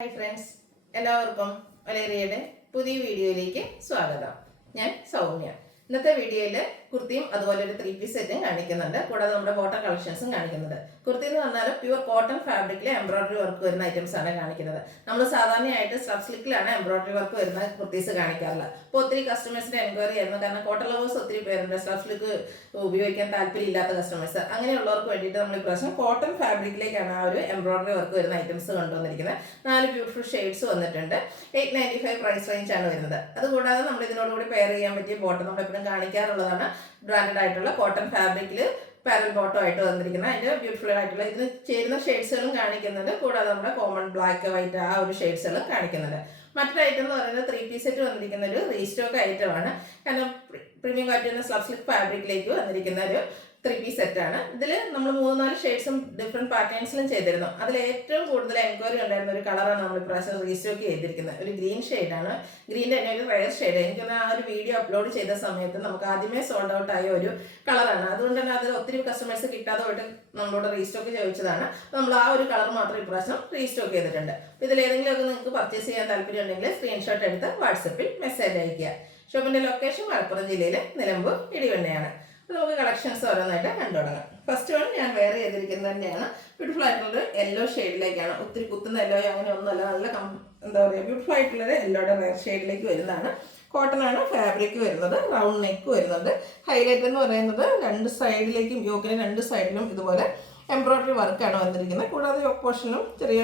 Hi friends, എല്ലാവർക്കും വലേറിയയുടെ പുതിയ വീഡിയോയിലേക്ക് സ്വാഗതം. ഞാൻ സൗമ്യ. ഇന്നത്തെ വീഡിയോയിൽ കുർത്തിയും അതുപോലെ ഒരു 3 പീസ് സെറ്റും കാണിക്കുന്നുണ്ട്. കൂടാതെ നമ്മുടെ കോട്ടൺ കളക്ഷൻസും കാണിക്കുന്നുണ്ട്. കുർത്തി എന്ന് പറഞ്ഞാൽ പ്യുവർ കോട്ടൺ ഫാബ്രിക്കിൽ എംബ്രോയിഡറി വർക്ക് വരുന്ന ഐറ്റംസ് ആണ് കാണിക്കുന്നത്. നമ്മൾ സാധാരണയായിട്ട് സ്റ്റഫ് സ്ലിക്കിലാണ് എംബ്രോയിഡറി വർക്ക് വരുന്ന കുർത്തീസ് കാണിക്കാറുള്ളത്. അപ്പോൾ ഒത്തിരി കസ്റ്റമേഴ്സിന്റെ എൻക്വയറി ആയിരുന്നു. കാരണം കോട്ടൺ ലവേഴ്സ് ഒത്തിരി പേരുണ്ട്, സ്റ്റഫ് സ്ലിക്ക് ഉപയോഗിക്കാൻ താല്പര്യമില്ലാത്ത കസ്റ്റമേഴ്സ്. അങ്ങനെയുള്ളവർക്ക് വേണ്ടിയിട്ട് നമ്മൾ ഇപ്രാവശ്യം കോട്ടൺ ഫാബ്രിക്കിലേക്കാണ് ആ ഒരു എംബ്രോയിഡറി വർക്ക് വരുന്ന ഐറ്റംസ് കൊണ്ടുവന്നിരിക്കുന്നത്. 4 ബ്യൂട്ടിഫുൾ ഷെയ്ഡ്സ് വന്നിട്ടുണ്ട്. 895 പ്രൈസ് റേഞ്ച് ആണ് വരുന്നത്. അതുകൂടാതെ നമ്മൾ ഇതിനോടുകൂടി പെയർ ചെയ്യാൻ പറ്റിയ ബോട്ടം നമ്മൾ എപ്പോഴും കാണിക്കാറുള്ളതാണ്. ബ്രാൻഡഡ് ആയിട്ടുള്ള കോട്ടൺ ഫാബ്രിക്കിൽ പാരൽ ബോട്ടം ആയിട്ട് വന്നിരിക്കുന്നത്. അതിന്റെ ബ്യൂട്ടിഫുൾ ആയിട്ടുള്ള ഇതിന് ചേരുന്ന ഷെയ്ഡ്സുകളും കാണിക്കുന്നുണ്ട്. കൂടാതെ നമ്മുടെ കോമൺ ബ്ലാക്ക് വൈറ്റ് ആ ഒരു ഷെയ്ഡ്സുകളും കാണിക്കുന്നുണ്ട്. മറ്റൊരു ഐറ്റം എന്ന് പറയുന്നത് 3 പീസ് സെറ്റ് വന്നിരിക്കുന്ന ഒരു റീസ്റ്റോക്ക് ഐറ്റം ആണ്. കാരണം പ്രീമിയം ക്വാളിറ്റി സ്ലബ് സ്ലിക്ക് ഫാബ്രിക്കിലേക്ക് വന്നിരിക്കുന്ന ഒരു 3 പീസ് സെറ്റാണ്. ഇതിൽ നമ്മൾ 3-4 ഷെയ്ഡ്സും ഡിഫറെൻറ്റ് പാറ്റേൺസിലും ചെയ്തിരുന്നു. അതിൽ ഏറ്റവും കൂടുതൽ എൻക്വയറി ഉണ്ടായിരുന്ന ഒരു കളറാണ് നമ്മൾ ഇപ്രാവശ്യം റീസ്റ്റോക്ക് ചെയ്തിരിക്കുന്നത്. ഒരു ഗ്രീൻ ഷെയ്ഡാണ്. ഗ്രീൻ്റെ തന്നെ ഒരു റയർ ഷെയ്ഡ്. എനിക്കൊന്ന് ആ ഒരു വീഡിയോ അപ്ലോഡ് ചെയ്ത സമയത്ത് നമുക്ക് ആദ്യമേ സോൾഡ് ഔട്ട് ആയ ഒരു കളറാണ്. അതുകൊണ്ട് തന്നെ അത് ഒത്തിരി കസ്റ്റമേഴ്സ് കിട്ടാതെ പോയിട്ട് നമ്മളോട് റീസ്റ്റോക്ക് ചോദിച്ചതാണ്. നമ്മൾ ആ ഒരു കളർ മാത്രം ഇപ്രാവശ്യം റീസ്റ്റോക്ക് ചെയ്തിട്ടുണ്ട്. ഇതിലേതെങ്കിലുമൊക്കെ നിങ്ങൾക്ക് പർച്ചേസ് ചെയ്യാൻ താല്പര്യം ഉണ്ടെങ്കിൽ സ്ക്രീൻഷോട്ട് എടുത്ത് വാട്സപ്പിൽ മെസ്സേജ് അയയ്ക്കുക. ഷോപ്പിൻ്റെ ലൊക്കേഷൻ മലപ്പുറം ജില്ലയിലെ നിലമ്പൂർ ഇടിവണ്ണയാണ്. നമുക്ക് കളക്ഷൻസ് ഓരോന്നായിട്ട് കണ്ടു തുടങ്ങാം. ഫസ്റ്റ് വൺ ഞാൻ വെയർ ചെയ്തിരിക്കുന്നത് തന്നെയാണ്. ബ്യൂട്ടിഫുൾ ആയിട്ടുള്ളൊരു യെല്ലോ ഷെയ്ഡിലേക്കാണ്. ഒത്തിരി കുത്തുന്ന യെല്ലോ അങ്ങനെ ഒന്നുമല്ല. നല്ല എന്താ പറയുക, ബ്യൂട്ടിഫുൾ ആയിട്ടുള്ളൊരു യെല്ലോയുടെ റെയർ ഷെയ്ഡിലേക്ക് വരുന്നതാണ്. കോട്ടൺ ആണ് ഫാബ്രിക് വരുന്നത്. റൗണ്ട് നെക്ക് വരുന്നുണ്ട്. ഹൈലൈറ്റ് എന്ന് പറയുന്നത് 2 സൈഡിലേക്കും യോക്കിന് 2 സൈഡിലും ഇതുപോലെ എംബ്രോയിഡറി വർക്കാണ് വന്നിരിക്കുന്നത്. കൂടാതെ യോക്ക് പോർഷനിലും ചെറിയ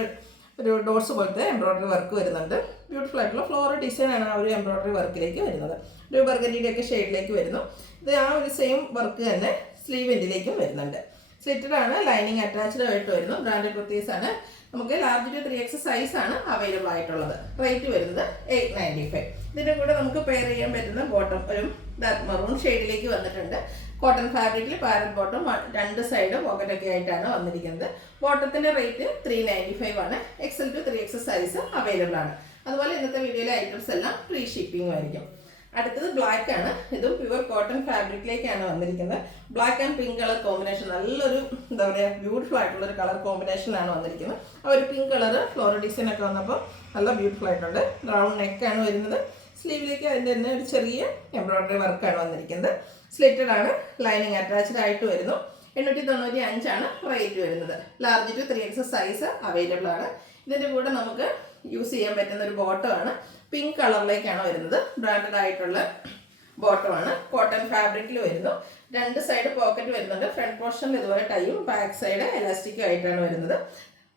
ഒരു ഡോട്ട്സ് പോലത്തെ എംബ്രോയിഡറി വർക്ക് വരുന്നുണ്ട്. ബ്യൂട്ടിഫുൾ ആയിട്ടുള്ള ഫ്ലോറൽ ഡിസൈനാണ് ആ ഒരു എംബ്രോയിഡറി വർക്കിലേക്ക് വരുന്നത്. ഒരു ബർഗൻഡിയുടെയൊക്കെ ഷെയ്ഡിലേക്ക് വരുന്നു. ഇത് ആ ഒരു സെയിം വർക്ക് തന്നെ സ്ലീവ് എൻഡിലേക്കും വരുന്നുണ്ട്. സ്ലിറ്റഡ് ആണ്. ലൈനിങ് അറ്റാച്ച്ഡ് ആയിട്ട് വരുന്നു. ബ്രാൻഡഡ് കുർത്തീസ് ആണ്. നമുക്ക് ലാർജ് ടു 3X സൈസ് ആണ് അവൈലബിൾ ആയിട്ടുള്ളത്. റേറ്റ് വരുന്നത് 895. ഇതിൻ്റെ കൂടെ നമുക്ക് പെയർ ചെയ്യാൻ പറ്റുന്ന ബോട്ടം ഒരു ഡാർക്ക് മറൂൺ ഷെയ്ഡിലേക്ക് വന്നിട്ടുണ്ട്. കോട്ടൺ ഫാബ്രിക്കിൽ പാരൽ ബോട്ടം 2 സൈഡ് പോക്കറ്റൊക്കെ ആയിട്ടാണ് വന്നിരിക്കുന്നത്. ബോട്ടത്തിൻ്റെ റേറ്റ് 395 ആണ്. XL to 3X size available ആണ്. അതുപോലെ ഇന്നത്തെ വീഡിയോയിലെ ഐറ്റംസ് എല്ലാം ഫ്രീ ഷിപ്പിംഗ് ആയിരിക്കും. അടുത്തത് ബ്ലാക്ക് ആണ്. ഇതും പ്യുവർ കോട്ടൺ ഫാബ്രിക്കിലേക്കാണ് വന്നിരിക്കുന്നത്. Black and pink colour combination, നല്ലൊരു എന്താ പറയുക ബ്യൂട്ടിഫുൾ ആയിട്ടുള്ളൊരു കളർ കോമ്പിനേഷനാണ് വന്നിരിക്കുന്നത്. ആ ഒരു പിങ്ക് കളർ ഫ്ലോറൽ ഡിസൈൻ ഒക്കെ വന്നപ്പോൾ നല്ല ബ്യൂട്ടിഫുൾ ആയിട്ടുണ്ട്. റൗണ്ട് നെക്കാണ് വരുന്നത്. സ്ലീവിലേക്ക് അതിൻ്റെ തന്നെ ഒരു ചെറിയ എംബ്രോയിഡറി വർക്കാണ് വന്നിരിക്കുന്നത്. സ്ലിറ്റഡ് ആണ്. ലൈനിങ് അറ്റാച്ച്ഡ് ആയിട്ട് വരുന്നു. 895 ആണ് റേറ്റ് വരുന്നത്. Large to 3X size available ആണ്. ഇതിൻ്റെ കൂടെ നമുക്ക് യൂസ് ചെയ്യാൻ പറ്റുന്ന ഒരു ബോട്ടമാണ്. പിങ്ക് കളറിലേക്കാണ് വരുന്നത്. ബ്രാൻഡഡ് ആയിട്ടുള്ള ബോട്ടമാണ്. കോട്ടൺ ഫാബ്രിക്കിൽ വരുന്നു. 2 സൈഡ് പോക്കറ്റ് വരുന്നുണ്ട്. ഫ്രണ്ട് പോർഷനിൽ ഇതുപോലെ ടൈയും ബാക്ക് സൈഡ് എലാസ്റ്റിക്കും ആയിട്ടാണ് വരുന്നത്.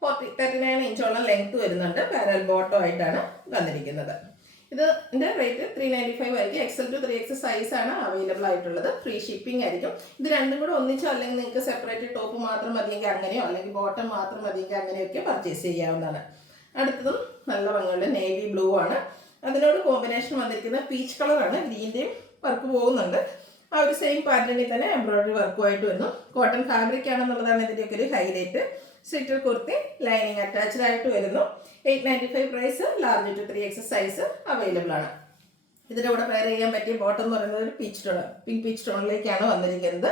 39 ഇഞ്ചോളം ലെങ്ത് വരുന്നുണ്ട്. പാരൽ ബോട്ടം ആയിട്ടാണ് വന്നിരിക്കുന്നത്. ഇതിൻ്റെ റേറ്റ് 395 ആയിരിക്കും. XL to 3X സൈസാണ് അവൈലബിൾ ആയിട്ടുള്ളത്. ഫ്രീ ഷിപ്പിംഗ് ആയിരിക്കും. ഇത് രണ്ടും കൂടെ ഒന്നിച്ചോ അല്ലെങ്കിൽ നിങ്ങൾക്ക് സെപ്പറേറ്റ് ടോപ്പ് മാത്രം മതിയെങ്കിൽ അങ്ങനെയോ അല്ലെങ്കിൽ ബോട്ടം മാത്രം മതിയെങ്കിൽ അങ്ങനെയൊക്കെ പർച്ചേസ് ചെയ്യാവുന്നതാണ്. അടുത്തതും നല്ല ഭംഗിയുള്ള നേവി ബ്ലൂ ആണ്. അതിനോട് കോമ്പിനേഷൻ വന്നിരിക്കുന്ന പീച്ച് കളറാണ്. ഗ്രീൻ്റെയും വർക്ക് പോകുന്നുണ്ട്. ആ ഒരു സെയിം പാറ്റേണിൽ തന്നെ എംബ്രോയിഡറി വർക്കുമായിട്ട് വരുന്നു. കോട്ടൺ ഫാബ്രിക് ആണെന്നുള്ളതാണ് ഇതിൻ്റെയൊക്കെ ഒരു highlight. Slitted kurti lining attached ആയിട്ട് വരുന്നു. 895 price. Large to 3X size available ആണ്. ഇതിൻ്റെ കൂടെ പെയർ ചെയ്യാൻ പറ്റിയ ബോട്ടം എന്ന് പറയുന്നത് ഒരു പിങ്ക് പീച്ച് ടോണിലേക്കാണ് വന്നിരിക്കുന്നത്.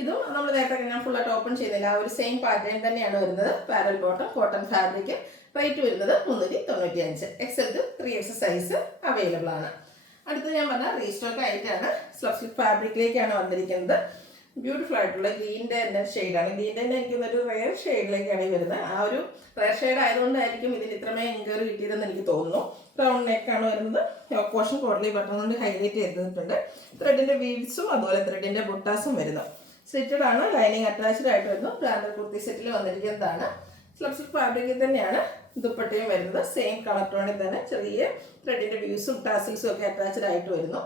ഇതും നമ്മൾ നേരത്തെ ഞാൻ ഫുള്ളായിട്ട് ഓപ്പൺ ചെയ്യുന്നില്ല. ആ ഒരു സെയിം പാറ്റേൺ തന്നെയാണ് വരുന്നത്. Parallel bottom cotton fabric. Rate വരുന്നത് 395. XL to 3X size available ആണ്. അടുത്ത് ഞാൻ പറഞ്ഞ റീസ്റ്റോക്ക് ആയിട്ടാണ്. സ്ലബ് സ്ലിക്ക് ഫാബ്രിക്കിലേക്കാണ് വന്നിരിക്കുന്നത്. ബ്യൂട്ടിഫുൾ ആയിട്ടുള്ള ഗ്രീൻ്റെ തന്നെ ഷെയ്ഡാണ്. ഗ്രീൻ്റെ തന്നെ എനിക്കൊന്നൊരു റെയർ ഷെയ്ഡിലേക്കാണ് ഈ വരുന്നത്. ആ ഒരു റെയർ ഷെയ്ഡ് ആയതുകൊണ്ടായിരിക്കും ഇതിന് ഇത്രമേ എൻക്വയറി കിട്ടിയതെന്ന് എനിക്ക് തോന്നുന്നു. റൗണ്ട് നെക്കാണ് വരുന്നത്. പോർഷൻ കോട്ടലി ബട്ടൺ കൊണ്ട് ഹൈലൈറ്റ് ചെയ്തിട്ടുണ്ട്. ത്രെഡിൻ്റെ വീവ്സും അതുപോലെ ത്രെഡിൻ്റെ ബുട്ടാസും വരുന്നു. സ്ലിറ്റഡ് ആണ്. ലൈനിങ് അറ്റാച്ച്ഡ് ആയിട്ട് വരുന്നു. ബ്രാൻഡഡ് കുർത്തി സെറ്റിൽ വന്നിരിക്കുന്നതാണ്. സ്ലബ് സിൽക്ക് ഫാബ്രിക്കിൽ തന്നെയാണ് ദുപ്പട്ടയും വരുന്നത്. സെയിം കളർ ടോണിൽ തന്നെ ചെറിയ ത്രെഡിൻ്റെ വ്യൂസും ടാസിൽസും ഒക്കെ അറ്റാച്ച്ഡ് ആയിട്ട് വരുന്നു.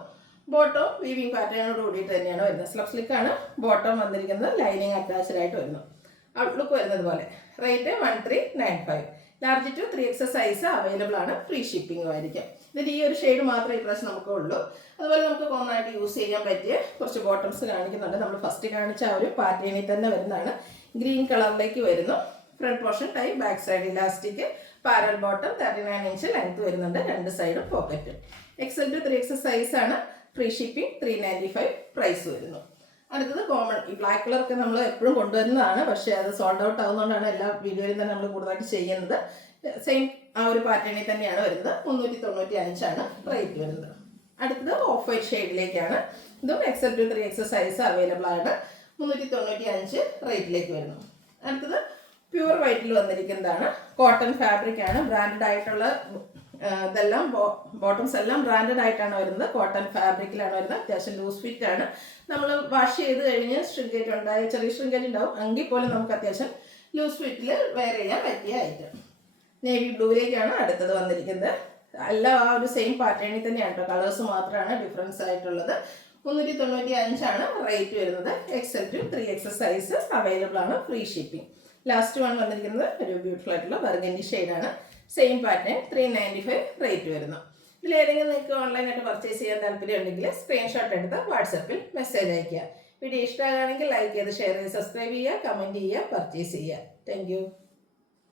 ബോട്ടം വീവിങ് പാറ്റേണോട് കൂടിയിട്ട് തന്നെയാണ് വരുന്നത്. സ്ലബ് സിൽക്കാണ് ബോട്ടം വന്നിരിക്കുന്നത്. ലൈനിങ് അറ്റാച്ച്ഡ് ആയിട്ട് വരുന്നു. ഔട്ട്ലുക്ക് വരുന്നത് പോലെ. Rate 1395. Large to 3X size available ആണ്. ഫ്രീ ഷിപ്പിംഗും ആയിരിക്കും. ഇതിൻ്റെ ഈ ഒരു ഷെയ്ഡ് മാത്രമേ ഇപ്രാവശ്യം നമുക്ക് ഉള്ളൂ. അതുപോലെ നമുക്ക് കോമൺ ആയിട്ട് യൂസ് ചെയ്യാൻ പറ്റിയ കുറച്ച് ബോട്ടംസ് കാണിക്കുന്നുണ്ട്. നമ്മൾ ഫസ്റ്റ് കാണിച്ച ആ ഒരു പാറ്റേണിൽ തന്നെ വരുന്നതാണ്. ഗ്രീൻ കളറിലേക്ക് വരുന്നു. Front portion tie, back side elastic, parallel bottom 39 inch length വരുന്നുണ്ട്. 2 സൈഡും പോക്കറ്റും. XL to 3X സൈസാണ്. Free shipping. 395 പ്രൈസ് വരുന്നു. അടുത്തത് കോമൺ. ഈ ബ്ലാക്ക് കളറൊക്കെ നമ്മൾ എപ്പോഴും കൊണ്ടുവരുന്നതാണ്. പക്ഷേ അത് സോൾഡ് ഔട്ട് ആവുന്നതുകൊണ്ടാണ് എല്ലാ വീഡിയോയിലും തന്നെ നമ്മൾ കൂടുതലായിട്ട് ചെയ്യുന്നത്. സെയിം ആ ഒരു പാറ്റേണിൽ തന്നെയാണ് വരുന്നത്. 395 റേറ്റ് വരുന്നത്. അടുത്തത് ഓഫ് വൈറ്റ് ഷെയ്ഡിലേക്കാണ്. ഇതും XL to 3X size available ആണ്. 395 റേറ്റിലേക്ക് വരുന്നു. അടുത്തത് പ്യൂർ വൈറ്റിൽ വന്നിരിക്കുന്നതാണ്. കോട്ടൺ ഫാബ്രിക് ആണ്. ബ്രാൻഡഡ് ആയിട്ടുള്ള ഇതെല്ലാം ബോട്ടംസ് എല്ലാം ബ്രാൻഡഡ് ആയിട്ടാണ് വരുന്നത്. കോട്ടൺ ഫാബ്രിക്കിലാണ് വരുന്നത്. അത്യാവശ്യം ലൂസ് ഫിറ്റ് ആണ്. നമ്മൾ വാഷ് ചെയ്ത് കഴിഞ്ഞ് ശ്രിങ്കേജ് ഉണ്ടായി, ചെറിയ ശ്രിങ്കേജ് ഉണ്ടാവും. എങ്കിൽ പോലും നമുക്ക് അത്യാവശ്യം ലൂസ് ഫിറ്റിൽ വെയർ ചെയ്യാൻ പറ്റിയ ഐറ്റം. നേവി ബ്ലൂയിലേക്കാണ് അടുത്തത് വന്നിരിക്കുന്നത്. എല്ലാം ആ ഒരു സെയിം പാറ്റേണിൽ തന്നെയാണ് കേട്ടോ. കളേഴ്സ് മാത്രമാണ് ഡിഫറൻസ് ആയിട്ടുള്ളത്. 395 റേറ്റ് വരുന്നത്. XL to 3X size available ആണ്. Free shipping. ലാസ്റ്റ് വൺ വന്നിരിക്കുന്നത് ഒരു ബ്യൂട്ടിഫുൾ ആയിട്ടുള്ള ബർഗൻഡി ഷെയ്ഡാണ്. സെയിം പാറ്റേൺ 395 റേറ്റ് വരുന്നു. ഇതിലേതെങ്കിലും നിങ്ങൾക്ക് ഓൺലൈനായിട്ട് പർച്ചേസ് ചെയ്യാൻ താല്പര്യം ഉണ്ടെങ്കിൽ സ്ക്രീൻഷോട്ട് എടുത്ത് വാട്സപ്പിൽ മെസ്സേജ് അയയ്ക്കുക. വീഡിയോ ഇഷ്ടമാണെങ്കിൽ ലൈക്ക് ചെയ്ത് ഷെയർ ചെയ്ത് സബ്സ്ക്രൈബ് ചെയ്യുക, കമൻറ്റ് ചെയ്യുക, പർച്ചേസ് ചെയ്യുക. താങ്ക്